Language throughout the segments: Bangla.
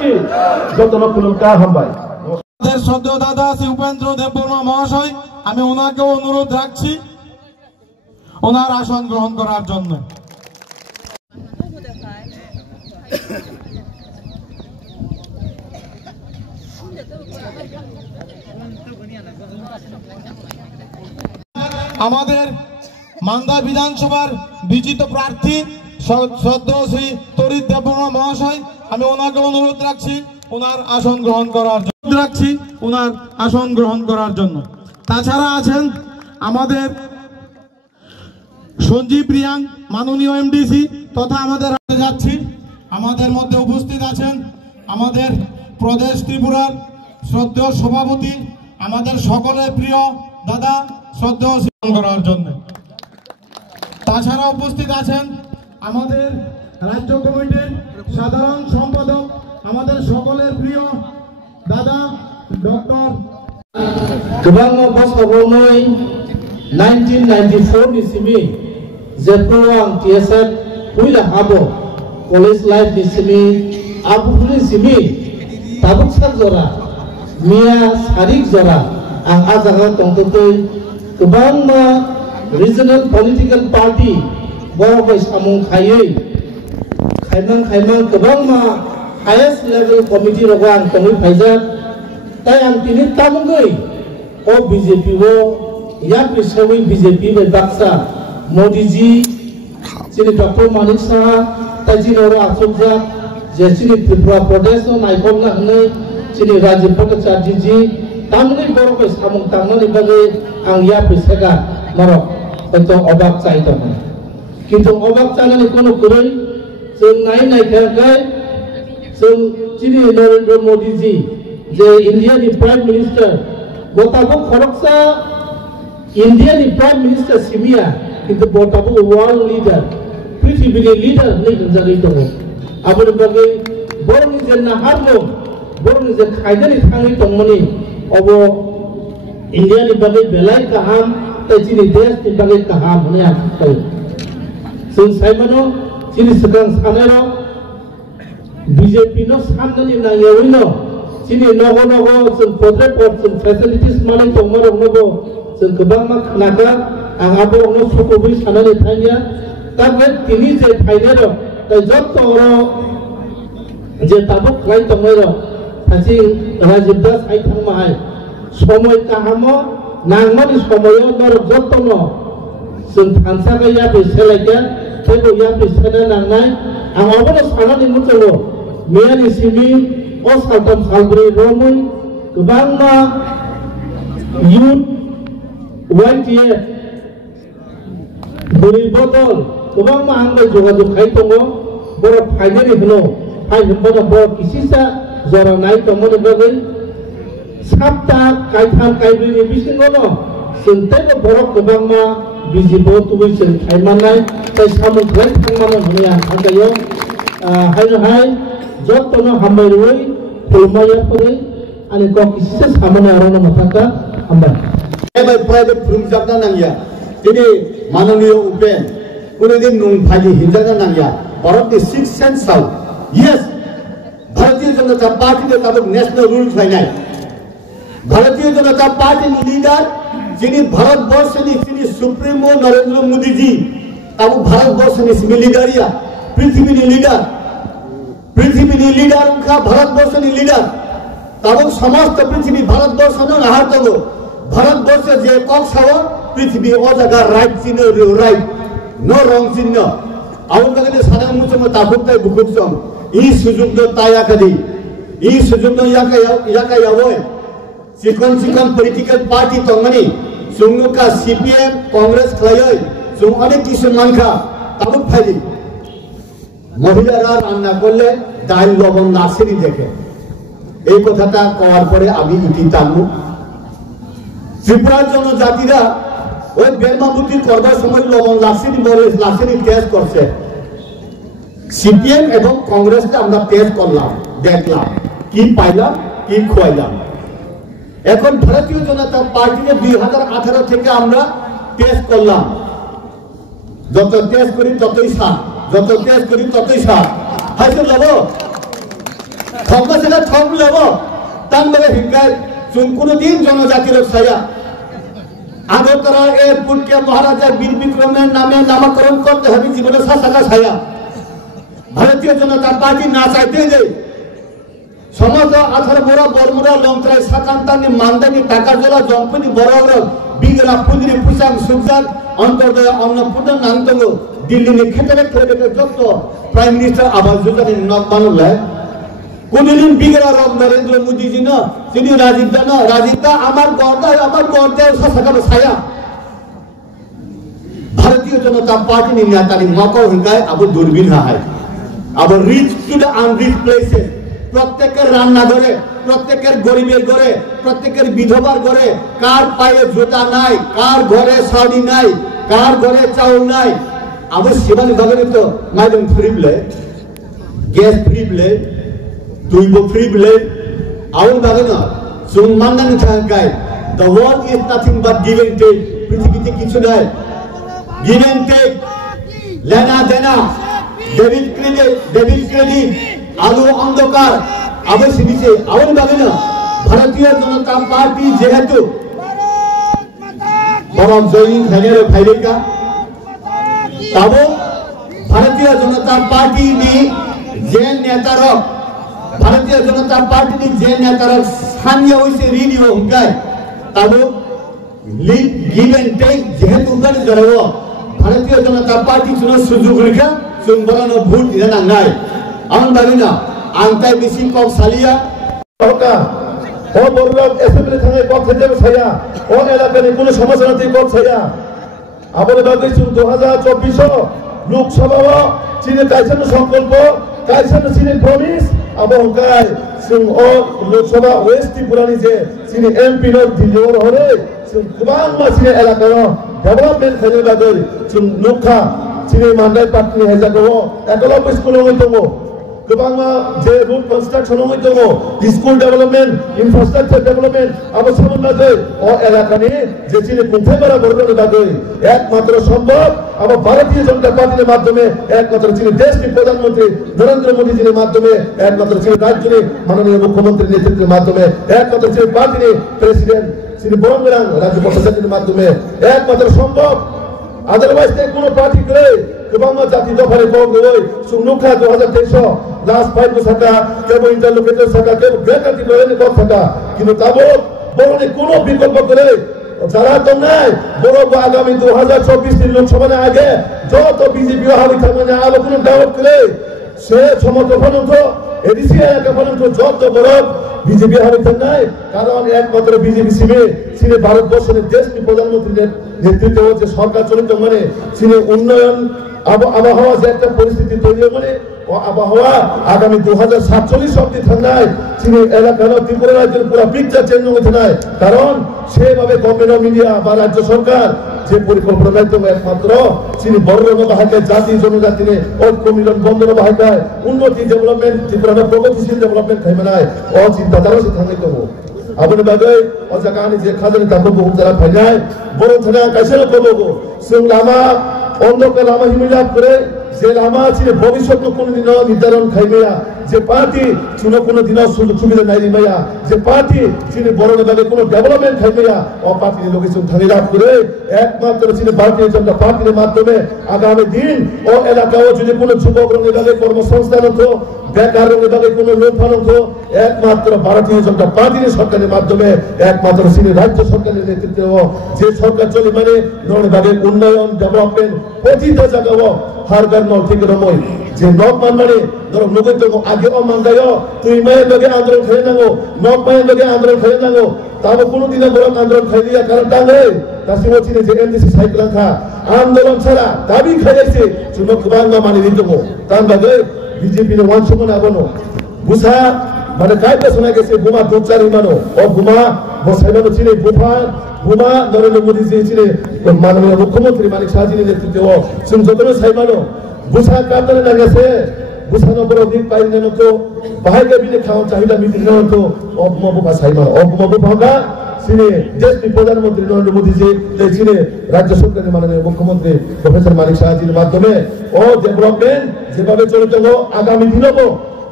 কি যতন কুলুকা হামবাই আমাদের শ্রদ্ধেয় দাদা শ্রী উপেন্দ্র দেববর্মা মহাশয়, আমি ওনাকেও অনুরোধ রাখছি ওনার আসন গ্রহণ করার জন্য। আমাদের মান্দা বিধানসভার বিজিত প্রার্থী শ্রদ্ধেয় শ্রী তরিৎ দেববর্মা মহাশয়, আমি ওনাকে অনুরোধ রাখছি ওনার আসন গ্রহণ করার জন্য। তাছাড়া আছেন আমাদের সঞ্জীব রিয়াং মাননীয় এমডিসি তথা আমাদের মধ্যে উপস্থিত আছেন আমাদের প্রদেশ ত্রিপুরার শ্রদ্ধেয় সভাপতি, আমাদের সকলের প্রিয় দাদা শ্রদ্ধেয় করার জন্য। তাছাড়া উপস্থিত আছেন আমাদের রাজ্য কমিটির সাধারণ সম্পাদক, আমাদের সকলের প্রিয় দাদা ডক্টর गोबां बोसोरावनो 1994 नि सिमी जेब्रो आं टीएसएफ हुइला हाबो कलेज लाइफ नि सिमी आबुनि सिमी ताबुक sak jora मिया सारिक jora आं आजागा तंगतै गोबां रिजनल पॉलिटिकल पार्टी बरबाय सामुं खायै खायमां गोबां हाईएस्ट लेवल कमिटी रगा आं तंगै फायजाक ताई आं तिनि तामुगै ओ बीजेपी वो या पिछावी बीजेपी में बाक्सा मोदी जी चिनी डॉक्टर मानिक साहा ताजी नोरा आसुजा जैसी त्रिपुरा प्रदेश और नाइकोल ना हमने चिनी राज्य भट्टाचार्य जी तामुगै बरो पे सामुं तांगनानि बागै आं या पिछागा मरो तो अबाक चाहिए तो किंतु अबाक जानानै कोनो गुरै जों नायखायाखै जों चिनी नरेंद्र मोदी जी जे इंडिया नि प्राइम मिनिस्टर बोताबो खरकसा इंडिया नि प्राइम मिनिस्टर सिमिया किंतु बोताबो वर्ल्ड लीडर पृथ्वीनि लीडर नै होनजागै दङ आबोनि बागै बरनि जे नाहारनो बरनि जे खायदानि थाङै दंमोनि अब इंडिया नि बागै बेलाय गाहाम ताजिनि देश नि बागै गाहाम होननाय आं फोथायो जों सायमानो चिनि सिगां सानायनो बीजेपी नो साननानै नायैनो चिनी नगो जों पद्रे पद जों फेसिलिटीज माने दंमोन नगो जों गोबां मा खोनाखा आं आबो उनो सखौबै सानानै थाया दा बे तिनि जे फाइनेरो दा जत्त जे ताबो खाय दंमोन सासे राजीव दास आइ थांमाय समय काहामो नांमानि समयो नर जत्तनो जों थांसागा या बेसेलायगा थेबो या बेसेना नांनाय आं अबनो सानानै मुतलो मेयानि सिमी सालथाम सालब्रै रोमै गोबां युथ YTF गरिब दल गोबां आंबो जगाजग खाय दङ बर' फाइनारि होनो फाइनबो बर' किसिसा जरानाय दंमोन बागै सातटा कायथाम कायब्रैनि बिसिङावनो जोंथायबो बर' गोबां बिजिबो तुबै जों खायमानाय जाय सामुखै थांमानो होननाय आं थांगायो हाय जत्तनो हामबायरुय खुलमाया परे आनि को किसिसे सामने आरोनो मथाका हामबाय प्राइवेट फ्रुम जागना नांगिया दिनै माननीय उपेन कुनै दिन नुं फालि हिंजाना नांगिया भारत नि 6 सेंस साल यस भारतीय जनता पार्टी ने तब national rule final Bharatiya Janata party leader जिनि भारत वर्ष नि जिनि सुप्रीमो नरेंद्र मोदी जी अब भारत वर्ष नि सिमी लीडरिया पृथ्वी नि लीडर उनका भारतवर्ष लीडर तब समस्त पृथ्वी भारतवर्ष नाहारतगो भारतवर्ष जे कक साव पृथ्वी ओ जगह राइट चिन्ह राइट नो रंग चिन्ह आउन बागै सादा मुचम ताखुबताय बुखुबसम ई सुजुग द तायाकदि ई सुजुग द याका यावय चिकन पॉलिटिकल पार्टी तंगनि सुंगुका सीपीएम कांग्रेस खलाय जों अनेक किसुन मानखा तब फाइलि महिलारा रान्ना करले डाल लवण नार्सारि देखे এই কথাটা কওয়ার পরে আমি ইতি টানবো ত্রিপুরার জনজাতিরা ওই বেলমাবুতি করবার সময় লবণ নার্সারি টেস্ট করছে সিপিএম এবং কংগ্রেসকে আমরা টেস্ট করলাম দেখলাম কি পাইলাম কি খোয়াইলাম এখন ভারতীয় জনতা পার্টিকে 2018 থেকে আমরা টেস্ট করলাম যত টেস্ট করি ততই সাত যত টেস্ট করি ততই সাত হাইতো লব ঠকবা সেটা ঠক যাব তানবারে হিংকায় চুন কোনদিন জনজাতির ছায়া আগরতলা এয়ারপোর্টকে মহারাজা বীর বিক্রমের নামে নামকরণ করতে হবে জীবনে শাসকা ছায়া ভারতীয় জনতা পার্টি না চাইতে যে সমস্ত আধার বড় বর্মরা লঙ্কায় সাকান্তানি মান্দানি টাকা জলা জম্পনি বড় বিগরা পুঁজিনি পুষাং সুজাক অন্তর্দয় অন্নপূর্ণা নান্তঙ্গ দিল্লিনি ক্ষেত্রে খেলে যত prime minister Awas Yojana knock বানলে কোনদিন বিগরা রব নরেন্দ্র মোদী জি না তিনি রাজীবদা আমার গর্দা শাসকা ছায়া ভারতীয় জনতা পার্টি नि नेतानि मको हिंगाय अब दूरबीन है अब reach to the unreach places प्रत्येकेर रान्ना घरे प्रत्येकेर गरीबेर घरे प्रत्येकेर विधवार घरे कार पाये जूता नाई कार घरे शाड़ी नाई कार घरे चाउल नाई अब सेवानि बागाने तो माइदम फ्री बिले गैस फ्री बिले दुइबो फ्री बिले आउन बागाना जों माननानै थांगाय the world is nothing but give and take पृथ्वीते किछु नाई गिव एंड टेक लेना देना डेबिट क्रेडिट आलू अंधकार अवश्य नीचे आउन बागाना भारतीय जनता पार्टी जेहेतु परम जयिन खनेर फाइलेका तब भारतीय जनता पार्टी नि जे नेतार भारतीय जनता पार्टी नि जे नेतार स्थानीय होइसे ऋणी हो हुंकाय तब गिव एंड टेक जेहेतु उनका जरव भारतीय जनता पार्टी चुनाव सुजुग रेखा जों बरानो भोट दिना नांनाय आउन बागाना आंताय बेसि कक सालिया होका ओ बरलक एसेम्बली थांगे कक थेजेब छाया ओ एलाकानि कोनो समस्या नथि कक छाया आबोर बागै जों 2024 लोकसभा चिने काइसन संकल्प काइसन चिने प्रमिस अब होकाय जों ओ लोकसभा वेस्ट त्रिपुरानि जे चिने एमपि न दिल्लीवर हरे जों गोबां मासिने एलाकानो डेभलपमेन्ट खायनो बागै जों नखा चिने मान्दाय पार्टीनि हेजागो एकलब्य स्कुल दङ गोबां जे रोड कन्स्ट्राक्शन दङ स्कुल डेभलपमेन्ट इनफ्रास्ट्राक्चर डेभलपमेन्ट अब सामन बागै ओ एलाकानि जे चिने खुंथायबारा बरनो बागै एकमात्र सम्भव अब भारतीय जनता पार्टीनि माध्यमे एकमात्र चिने देशनि प्रधानमन्त्री नरेंद्र मोदी जीनि माध्यमे एकमात्र चिने राज्यनि माननीय मुख्यमन्त्री नेतृत्वनि माध्यमे एकमात्र चिने पार्टीनि प्रेसिडेन्ट चिने बरमगरां राज्य प्रशासकनि माध्यमे एकमात्र सम्भव अदरवाइज कोनो पार्टी करे गोबां जाति दफानि कम गई सुनुखा 2023 लास्ट 5 बसका केबो इंटरलोकेटर सका केबो बेकाति गयनि कम सका किन्तु ताबो बरनि कोनो विकल्प करे যারা তো নাই বড় আগামী 2024 লোকসভা আগে যত বিজেপি হাবি থাকবে আলো কোনো ডাউট করে সে সমর্থন তো এডিসি এলাকা পর্যন্ত যত বড় বিজেপি হাবি থাক নাই কারণ একমাত্র বিজেপি সিনে ভারতবর্ষের দেশনি প্রধানমন্ত্রীর নেতৃত্বে হচ্ছে সরকার চলিত মানে সিনে উন্নয়ন আবহাওয়া যে একটা পরিস্থিতি তৈরি মানে ও আবহাওয়া আগামী 2047 অবধি থাকনায় চিনি এলাকার ত্রিপুরা রাজ্যের পুরো পিকচার চেঞ্জ হতে নাই কারণ সেভাবে গভর্নমেন্ট অফ ইন্ডিয়া বা রাজ্য সরকার যে পরিকল্পনা মাধ্যমে একমাত্র চিনি বড় বাহাকে জাতি জনজাতি ঐক্য মিলন বন্ধন বাহাকে উন্নতি ডেভেলপমেন্ট ত্রিপুরা প্রগতিশীল ডেভেলপমেন্ট খাইবে নাই ও চিন্তাধারা সে থাকলে দেবো আপনি বাগৈ ও জায়গানি যে খাজানি তাকে বহু যারা ফাইনাই বড় থানা কাইসেল করবো जों लामा অন্ধকার লামা হিমিলাপ করে যে লামা চিনে ভবিষ্যৎ কোনদিন নির্ধারণ খাইবেয়া যে পার্টি চুনো কোনদিন সুযোগ সুবিধা নাই দিবেয়া যে পার্টি চিনে বড় নেতাকে কোনো ডেভেলপমেন্ট খাইবেয়া ও পার্টির লোকেশন থানি লাভ করে একমাত্র চিনে ভারতীয় জনতা পার্টির মাধ্যমে আগামী দিন ও এলাকাও যদি কোনো যুবক নেতাকে কর্মসংস্থান হতো বেকার নেতাকে কোনো লোন হতো একমাত্র ভারতীয় জনতা পার্টির সরকারের মাধ্যমে একমাত্র চিনে রাজ্য সরকারের নেতৃত্বে যে সরকার চলে মানে নরভাবে উন্নয়ন ডেভেলপমেন্ট প্রতিটা জায়গাও হারগার নল থেকে রময় যে নক মানে ধরো নগদ আগে অমাঙ্গায় তুই মায়ের লগে আন্দোলন খেয়ে নাগো নক মায়ের লগে আন্দোলন খেয়ে নাগো তাও কোনোদিন বড় আন্দোলন খাই দিয়া কারণ টাঙ্গে তাসি বলছিনে যে এনডিসি সাইকেল খা আন্দোলন ছাড়া দাবি খাইছে চুনক বাংলা মানে দিতে তার বাদে বিজেপি নে ওয়ান সমন আবনো বুঝা মানে কাইটা শোনা গেছে বোমা দুচারি মানো ও বোমা বসাইবানো চিনে বোমা নরেন্দ্র মোদী জি চিনে মাননীয় মুখ্যমন্ত্রী মানিক সাহাজির নেতৃত্বে ও সুন যতন সাইমানো বুঝা কাতরে না গেছে বুঝানো বড় দিন পাইলেন তো বাহাইকে বিনে খাওয়া চাহিদা মিটিং তো অপমা বোমা সাইমানো অপমা বোমা চিনে দেশনি প্রধানমন্ত্রী নরেন্দ্র মোদী জি চিনে রাজ্য সরকারের মাননীয় মুখ্যমন্ত্রী প্রফেসর মানিক সাহাজির মাধ্যমে ও ডেভেলপমেন্ট যেভাবে চলে যাবো আগামী দিনও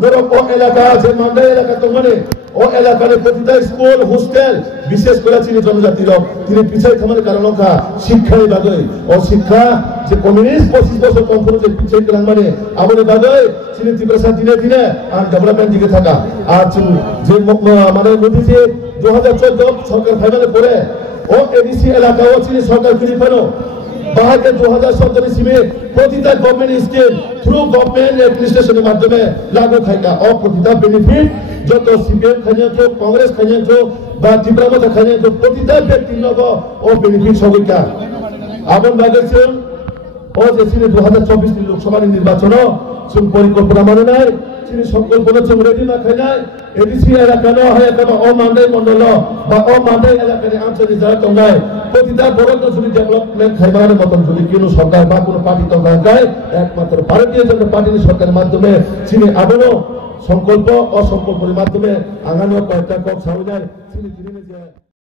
ধরো ও এলাকা যে মান্ডাই এলাকা তো মানে ও এলাকার প্রতিটা স্কুল হোস্টেল বিশেষ করে চিনি জনজাতির তিনি পিছাই থামার কারণ শিক্ষা বাদে ও শিক্ষা যে কমিউনিস্ট 25 বছর কম যে পিছাই গেলাম মানে আমাদের বাদে চিনি তীব্রতা দিনে দিনে আর ডেভেলপমেন্ট দিকে থাকা আর যে মানে মোদী যে 2014 সরকার ফাইনালে পড়ে ও এডিসি এলাকা ও চিনি সরকার ফিরে পেল বাহাকে 2017 ইসিমে প্রতিটা গভর্নমেন্ট স্কিম থ্রু গভর্নমেন্ট অ্যাডমিনিস্ট্রেশনের মাধ্যমে লাগু থাকা ও প্রতিটা বেনিফিট যত সিপিএম খাইয়া তো কংগ্রেস খাইয়া তো বা ত্রিপুরা খাইয়া তো প্রতিটা ব্যক্তির নব ও বেনিফিট সবাইকা আবন বাগেছেন ও যে তিনি 2024 লোকসভা নির্বাচন সুন পরিকল্পনা মানে নাই তিনি সংকল্পনা চুম রেডি না খাই নাই এডিসি এলাকা ন হয় কেন ও মান্ডাই মন্ডল বা ও মান্ডাই এলাকার আঞ্চলিক যারা তো নাই প্রতিটা বড় যদি ডেভেলপমেন্ট খাইবার মতন যদি কোনো সরকার বা কোনো পার্টি তো না দেয় একমাত্র ভারতীয় জনতা পার্টির সরকারের মাধ্যমে তিনি আবারও সংকল্প অসংকল্পের মাধ্যমে আগামী কয়েকটা কক সামনে যায় তিনি